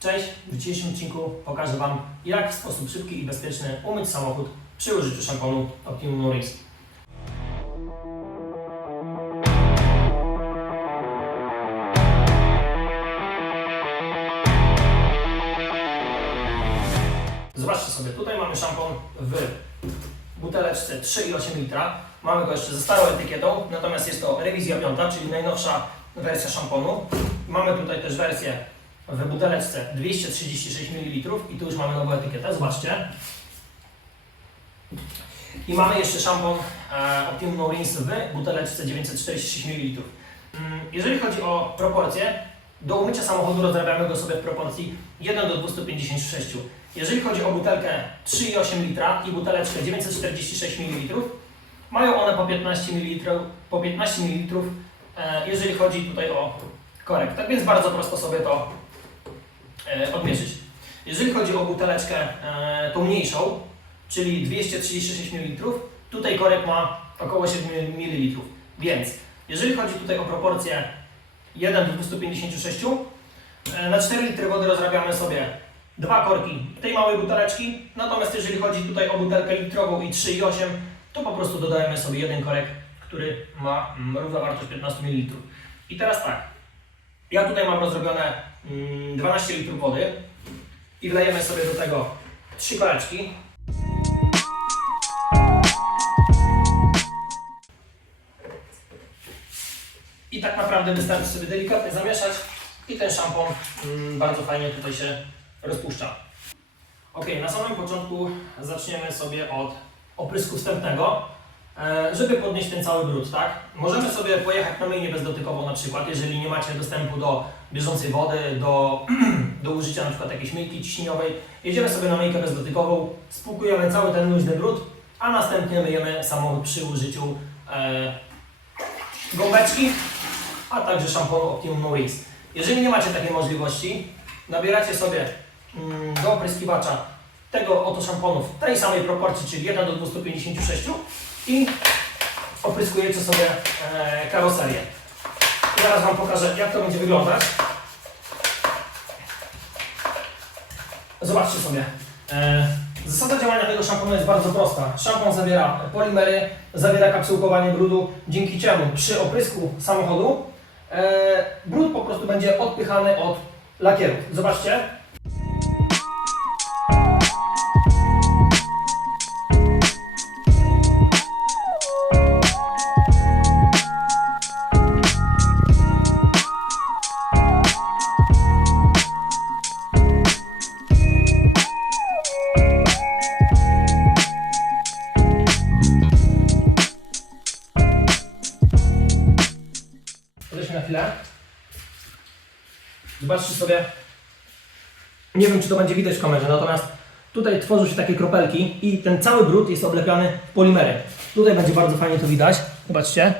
Cześć, w dzisiejszym odcinku pokażę Wam, jak w sposób szybki i bezpieczny umyć samochód przy użyciu szamponu Optimum Norris. Zobaczcie sobie, tutaj mamy szampon w buteleczce 3,8 litra. Mamy go jeszcze ze starą etykietą, natomiast jest to rewizja piąta, czyli najnowsza wersja szamponu. Mamy tutaj też wersję w buteleczce 236 ml i tu już mamy nową etykietę, zobaczcie. I mamy jeszcze szampon e, Optimum No Rinse w buteleczce 946 ml. Mm, Jeżeli chodzi o proporcje, do umycia samochodu rozrabiamy go sobie w proporcji 1 do 256. Jeżeli chodzi o butelkę 3,8 litra i buteleczkę 946 ml, mają one po 15 ml, po 15 ml e, jeżeli chodzi tutaj o korek. Tak więc bardzo prosto sobie to odmierzyć. Jeżeli chodzi o buteleczkę e, tą mniejszą, czyli 236 ml, tutaj korek ma około 7 ml. Więc jeżeli chodzi tutaj o proporcję 1 do 256, e, na 4 litry wody rozrabiamy sobie dwa korki tej małej buteleczki. Natomiast jeżeli chodzi tutaj o butelkę litrową i 3,8, to po prostu dodajemy sobie jeden korek, który ma mm, równą wartość 15 ml. I teraz tak, ja tutaj mam rozrobione 12 litrów wody i wlejemy sobie do tego trzy koreczki. I tak naprawdę wystarczy sobie delikatnie zamieszać i ten szampon mm, bardzo fajnie tutaj się rozpuszcza. Ok, na samym początku zaczniemy sobie od oprysku wstępnego, żeby podnieść ten cały brud, tak? Możemy sobie pojechać na myjnię bezdotykową na przykład, jeżeli nie macie dostępu do bieżącej wody, do, do użycia na przykład jakiejś myjki ciśnieniowej. Jedziemy sobie na myjkę bezdotykową, spłukujemy cały ten luźny brud, a następnie myjemy samochód przy użyciu e, gąbeczki, a także szamponu Optimum No Rinse. Jeżeli nie macie takiej możliwości, nabieracie sobie mm, do opryskiwacza tego oto szamponu w tej samej proporcji, czyli 1 do 256 i opryskujecie sobie e, karoserię. Zaraz Wam pokażę, jak to będzie wyglądać. Zobaczcie sobie. E, zasada działania tego szamponu jest bardzo prosta. Szampon zawiera polimery, zawiera kapsułkowanie brudu, dzięki czemu przy oprysku samochodu e, brud po prostu będzie odpychany od lakierów. Zobaczcie. Na chwilę. Zobaczcie sobie. Nie wiem, czy to będzie widać w kamerze, natomiast tutaj tworzą się takie kropelki i ten cały brud jest oblepiany w polimery. Tutaj będzie bardzo fajnie to widać. Zobaczcie.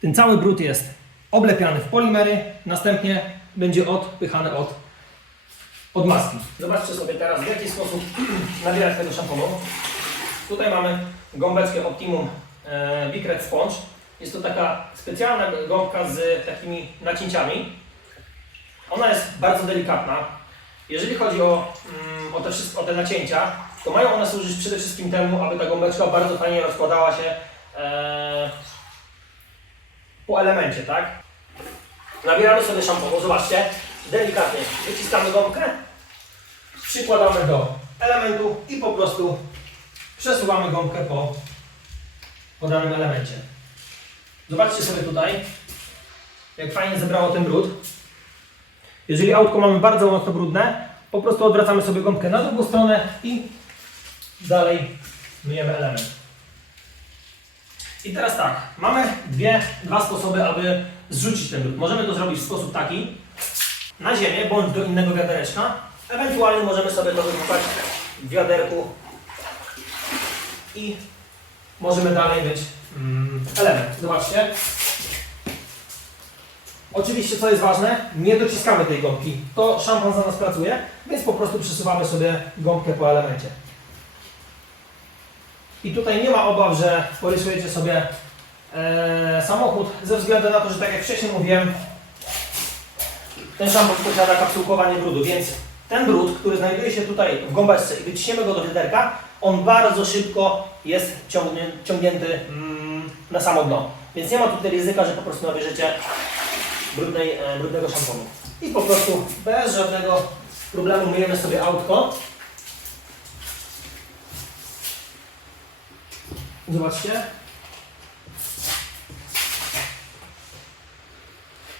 Ten cały brud jest oblepiany w polimery, następnie będzie odpychany od, od maski. Zobaczcie sobie teraz, w jaki sposób nabierać tego szamponu. Tutaj mamy gąbeczkę Optimum e, Big Red Sponge. Jest to taka specjalna gąbka z takimi nacięciami. Ona jest bardzo delikatna. Jeżeli chodzi o, mm, o, te, o te nacięcia, to mają one służyć przede wszystkim temu, aby ta gąbeczka bardzo fajnie rozkładała się e, po elemencie, tak? Nabieramy sobie szamponu, zobaczcie, delikatnie wyciskamy gąbkę, przykładamy do elementu i po prostu przesuwamy gąbkę po, po danym elemencie. Zobaczcie sobie tutaj, jak fajnie zebrało ten brud. Jeżeli autko mamy bardzo mocno brudne, po prostu odwracamy sobie gąbkę na drugą stronę i dalej myjemy element. I teraz tak, mamy dwie, dwa sposoby, aby zrzucić ten brud. Możemy to zrobić w sposób taki, na ziemię bądź do innego wiadereczka. Ewentualnie możemy sobie to wypchać w wiaderku i możemy dalej mm, element. Zobaczcie. Oczywiście, co jest ważne, nie dociskamy tej gąbki. To szampon za nas pracuje, więc po prostu przesuwamy sobie gąbkę po elemencie. I tutaj nie ma obaw, że porysujecie sobie e, samochód, ze względu na to, że tak jak wcześniej mówiłem, ten szampon posiada kapsułkowanie brudu, więc ten brud, który znajduje się tutaj w gąbeczce i wyciśniemy go do wiaderka, on bardzo szybko jest ciągnięty mm, na samo dno. Więc nie ma tutaj ryzyka, że po prostu nabierzecie brudnej, e, brudnego szamponu. I po prostu bez żadnego problemu myjemy sobie autko. Zobaczcie.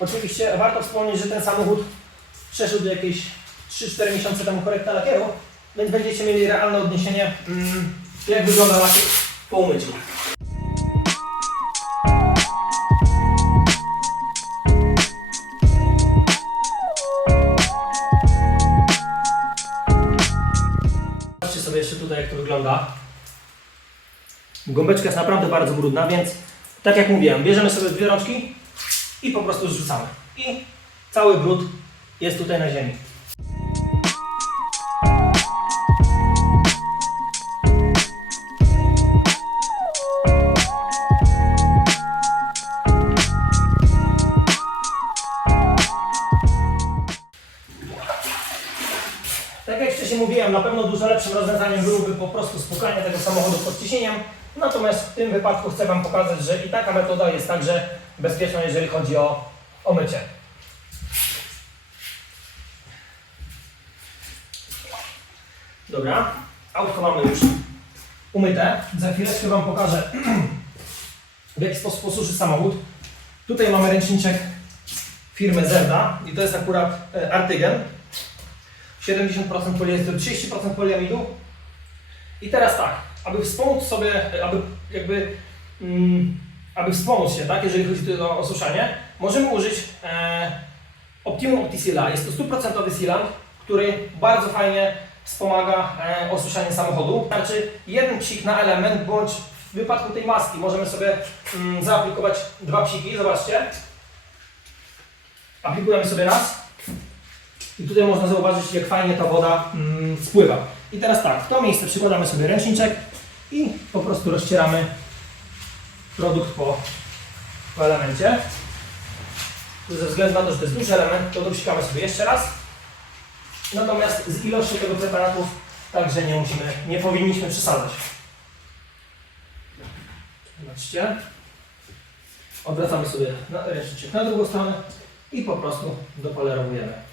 Oczywiście warto wspomnieć, że ten samochód przeszedł jakieś 3-4 miesiące temu korektę lakieru, więc będziecie mieli realne odniesienie, mm, jak wygląda lakier po umyciu. Wygląda. Gąbeczka jest naprawdę bardzo brudna, więc tak jak mówiłem, bierzemy sobie dwie rączki i po prostu zrzucamy. I cały brud jest tutaj na ziemi. Tak jak wcześniej mówiłem, na pewno dużo lepszym rozwiązaniem byłoby po prostu spłukanie tego samochodu pod ciśnieniem. Natomiast w tym wypadku chcę Wam pokazać, że i taka metoda jest także bezpieczna, jeżeli chodzi o, o mycie. Dobra, autko mamy już umyte. Za chwileczkę Wam pokażę, w jaki sposób posłuży samochód. Tutaj mamy ręczniczek firmy Zerda i to jest akurat e, Artygen. 70% poliestru, 30% poliamidu. I teraz tak, aby wspomóc sobie, aby jakby, mm, aby wspomóc się, tak, jeżeli chodzi o osuszanie, możemy użyć e, Optimum OptiSeala. Jest to 100% sealant, który bardzo fajnie wspomaga e, osuszanie samochodu. Znaczy jeden psik na element, bądź w wypadku tej maski możemy sobie mm, zaaplikować dwa psiki, zobaczcie. Aplikujemy sobie raz, i tutaj można zauważyć, jak fajnie ta woda mm, spływa. I teraz tak, w to miejsce przykładamy sobie ręczniczek i po prostu rozcieramy produkt po, po elemencie. Ze względu na to, że to jest duży element, to dopsikamy sobie jeszcze raz. Natomiast z ilością tego preparatu także nie musimy, nie powinniśmy przesadzać. Zobaczcie. Odwracamy sobie ręczniczek na drugą stronę i po prostu dopolerowujemy.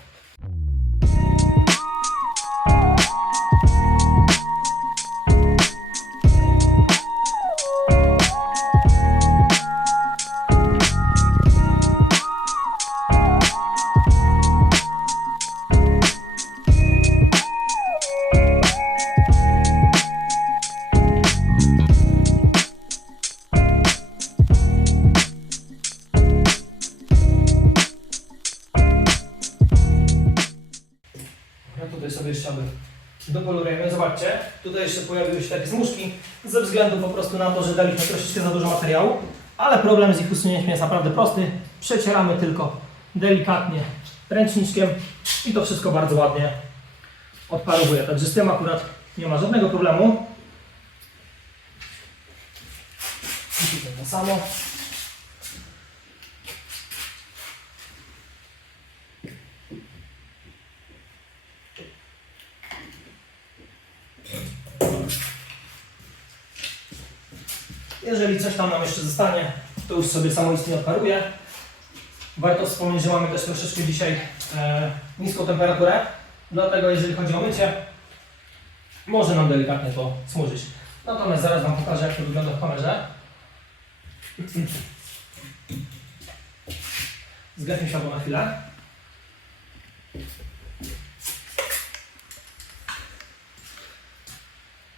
Pojawiły takie ze względu po prostu na to, że daliśmy troszeczkę za dużo materiału, ale problem z ich usunięciem jest naprawdę prosty. Przecieramy tylko delikatnie ręczniczkiem i to wszystko bardzo ładnie odparowuje. Także z tym akurat nie ma żadnego problemu. I tutaj to samo. Jeżeli coś tam nam jeszcze zostanie, to już sobie samoistnie odparuje. Warto wspomnieć, że mamy też troszeczkę dzisiaj e, niską temperaturę, dlatego jeżeli chodzi o mycie, może nam delikatnie to smurzyć. Natomiast zaraz Wam pokażę, jak to wygląda w kamerze. Zgaśnie światło na chwilę.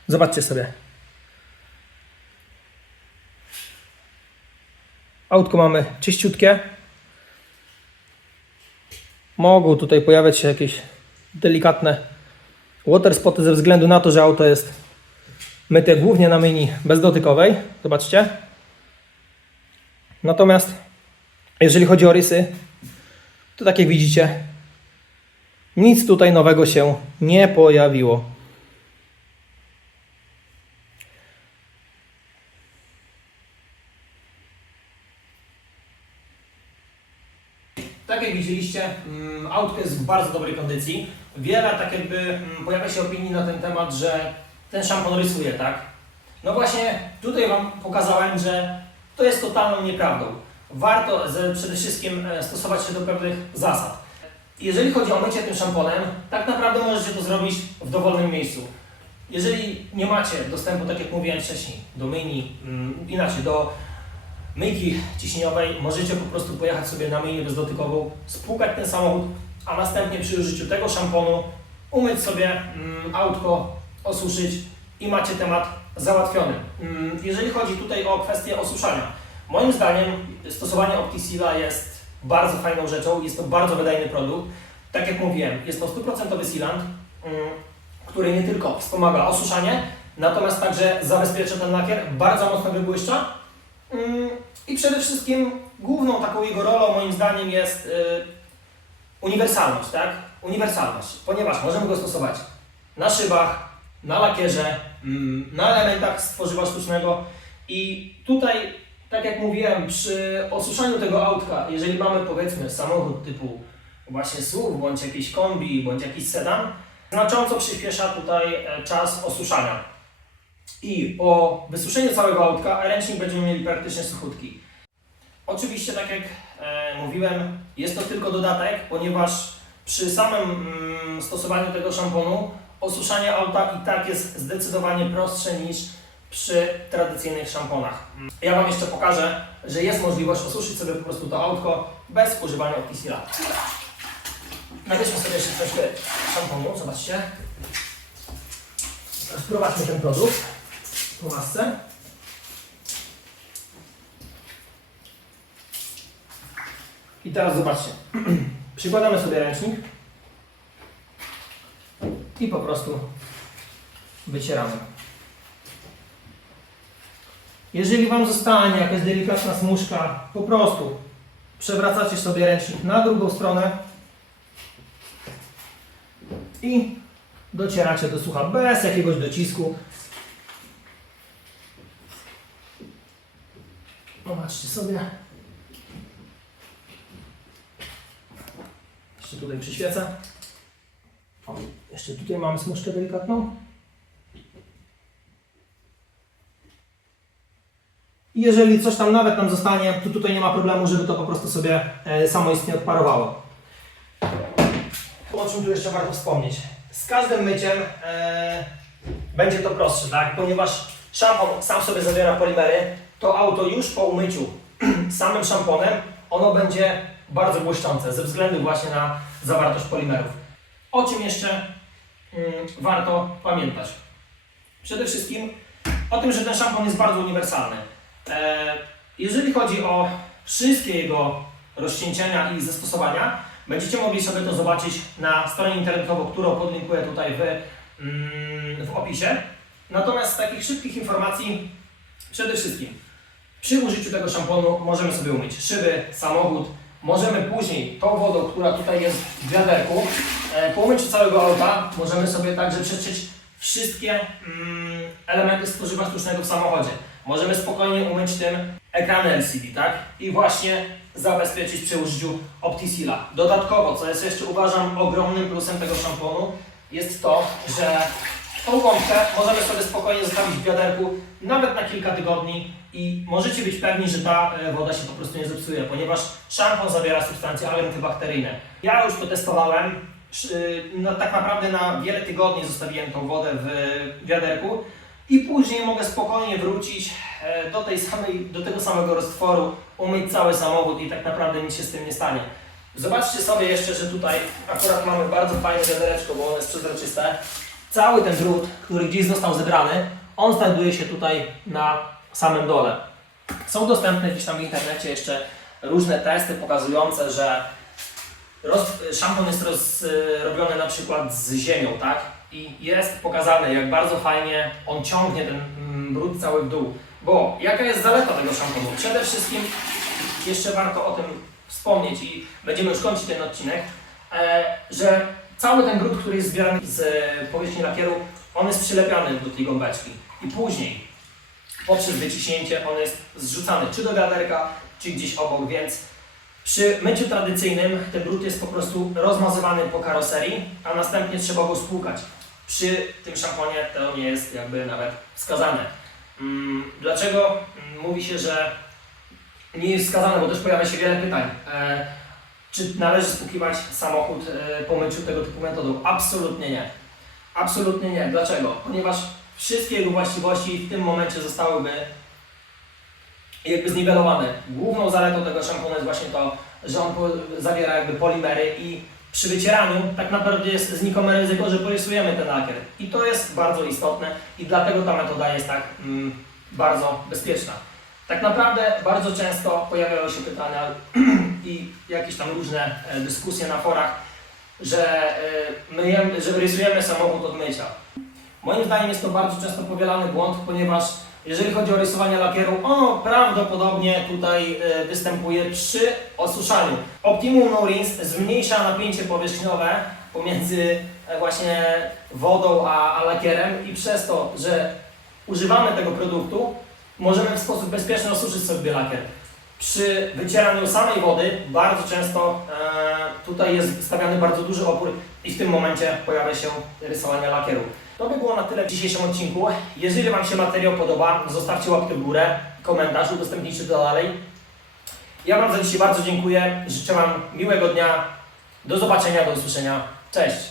Zobaczcie sobie. Autko mamy czyściutkie. Mogą tutaj pojawiać się jakieś delikatne water spoty ze względu na to, że auto jest myte głównie na myjni bezdotykowej. Zobaczcie. Natomiast jeżeli chodzi o rysy, to tak jak widzicie, nic tutaj nowego się nie pojawiło. Tak jak widzieliście, mm, Autko jest w bardzo dobrej kondycji. Wiele tak jakby mm, pojawia się opinii na ten temat, że ten szampon rysuje, tak? No właśnie tutaj Wam pokazałem, że to jest totalną nieprawdą. Warto ze- przede wszystkim e, stosować się do pewnych zasad. Jeżeli chodzi o mycie tym szamponem, tak naprawdę możecie to zrobić w dowolnym miejscu. Jeżeli nie macie dostępu, tak jak mówiłem wcześniej, do myjni, mm, inaczej, do myjki ciśnieniowej, możecie po prostu pojechać sobie na myjnię bezdotykową, spłukać ten samochód, a następnie przy użyciu tego szamponu umyć sobie mm, autko, osuszyć i macie temat załatwiony. Mm, jeżeli chodzi tutaj o kwestię osuszania, moim zdaniem stosowanie Optisila jest bardzo fajną rzeczą, jest to bardzo wydajny produkt. Tak jak mówiłem, jest to 100% sealant, mm, który nie tylko wspomaga osuszanie, natomiast także zabezpiecza ten lakier, bardzo mocno wybłyszcza. I przede wszystkim główną taką jego rolą moim zdaniem jest y, uniwersalność, tak? Uniwersalność, ponieważ możemy go stosować na szybach, na lakierze, mm, na elementach z tworzywa sztucznego i tutaj, tak jak mówiłem, przy osuszaniu tego autka, jeżeli mamy powiedzmy samochód typu właśnie SUV, bądź jakiś kombi, bądź jakiś sedan, znacząco przyspiesza tutaj e, czas osuszania. I po wysuszeniu całego autka ręcznik będziemy mieli praktycznie suchutki. Oczywiście, tak jak e, mówiłem, jest to tylko dodatek, ponieważ przy samym mm, stosowaniu tego szamponu osuszanie auta i tak jest zdecydowanie prostsze niż przy tradycyjnych szamponach. Ja Wam jeszcze pokażę, że jest możliwość osuszyć sobie po prostu to autko bez używania Optisila. Nabierzmy sobie jeszcze troszkę szamponu, zobaczcie. Wprowadźmy ten produkt po masce. I teraz zobaczcie. Przykładamy sobie ręcznik i po prostu wycieramy. Jeżeli Wam zostanie jakaś delikatna smuszka, po prostu przewracacie sobie ręcznik na drugą stronę i docieracie do sucha bez jakiegoś docisku. Zobaczcie sobie. Jeszcze tutaj przyświecę. O, jeszcze tutaj mamy smuszkę delikatną. I jeżeli coś tam nawet nam zostanie, to tutaj nie ma problemu, żeby to po prostu sobie e, samoistnie odparowało. O czym tu jeszcze warto wspomnieć? Z każdym myciem e, będzie to prostsze, tak? Ponieważ szampon sam sobie zawiera polimery, to auto już po umyciu samym szamponem, ono będzie bardzo błyszczące ze względu właśnie na zawartość polimerów. O czym jeszcze mm, warto pamiętać? Przede wszystkim o tym, że ten szampon jest bardzo uniwersalny. E, jeżeli chodzi o wszystkie jego rozcieńczenia i zastosowania, będziecie mogli sobie to zobaczyć na stronie internetowej, którą podlinkuję tutaj w, mm, w opisie. Natomiast z takich szybkich informacji, przede wszystkim przy użyciu tego szamponu możemy sobie umyć szyby, samochód, możemy później tą wodą, która tutaj jest w wiaderku, e, po umyciu całego auta możemy sobie także przeczyć wszystkie mm, elementy stworzywa sztucznego w samochodzie. Możemy spokojnie umyć tym ekrany LCD, tak? I właśnie zabezpieczyć przy użyciu Optisila. Dodatkowo, co jest jeszcze uważam ogromnym plusem tego szamponu, jest to, że tą gąbkę możemy sobie spokojnie zostawić w wiaderku nawet na kilka tygodni i możecie być pewni, że ta e, woda się po prostu nie zepsuje, ponieważ szampon zawiera substancje antybakteryjne. Ja już to testowałem, y, no, tak naprawdę na wiele tygodni zostawiłem tą wodę w wiaderku i później mogę spokojnie wrócić e, do, tej samej, do tego samego roztworu, umyć cały samochód i tak naprawdę nic się z tym nie stanie. Zobaczcie sobie jeszcze, że tutaj akurat mamy bardzo fajne wiadereczko, bo ono jest przezroczyste. Cały ten drut, który gdzieś został zebrany, on znajduje się tutaj na samym dole. Są dostępne gdzieś tam w internecie jeszcze różne testy pokazujące, że roz, szampon jest robiony na przykład z ziemią, tak? I jest pokazane, jak bardzo fajnie on ciągnie ten mm, brud cały w dół. Bo jaka jest zaleta tego szamponu? Przede wszystkim jeszcze warto o tym wspomnieć i będziemy już kończyć ten odcinek, e, że cały ten brud, który jest zbierany z e, powierzchni lakieru, on jest przylepiany do tej gąbeczki. I później, poprzez wyciśnięcie, on jest zrzucany czy do wiaderka, czy gdzieś obok, więc Przy myciu tradycyjnym ten brud jest po prostu rozmazywany po karoserii, a następnie trzeba go spłukać. Przy tym szamponie to nie jest jakby nawet wskazane. Mm, Dlaczego mm, mówi się, że nie jest wskazane, bo też pojawia się wiele pytań. Czy należy spłukiwać samochód e, po myciu tego typu metodą? Absolutnie nie. Absolutnie nie. Dlaczego? Ponieważ wszystkie jego właściwości w tym momencie zostałyby jakby zniwelowane. Główną zaletą tego szampona jest właśnie to, że on zawiera jakby polimery i przy wycieraniu tak naprawdę jest znikome ryzyko, że porysujemy ten lakier. I to jest bardzo istotne i dlatego ta metoda jest tak mm, bardzo bezpieczna. Tak naprawdę bardzo często pojawiają się pytania i jakieś tam różne e, dyskusje na forach, że, e, myjemy, że rysujemy samochód od mycia. Moim zdaniem jest to bardzo często powielany błąd, ponieważ jeżeli chodzi o rysowanie lakieru, ono prawdopodobnie tutaj e, występuje przy osuszaniu. Optimum No Rinse zmniejsza napięcie powierzchniowe pomiędzy właśnie wodą a, a lakierem i przez to, że używamy tego produktu, możemy w sposób bezpieczny osuszyć sobie lakier. Przy wycieraniu samej wody bardzo często e, tutaj jest stawiany bardzo duży opór i w tym momencie pojawia się rysowanie lakieru. To by było na tyle w dzisiejszym odcinku. Jeżeli Wam się materiał podoba, zostawcie łapkę w górę, komentarz, udostępnijcie to dalej. Ja Wam za dzisiaj bardzo dziękuję. Życzę Wam miłego dnia. Do zobaczenia, do usłyszenia. Cześć!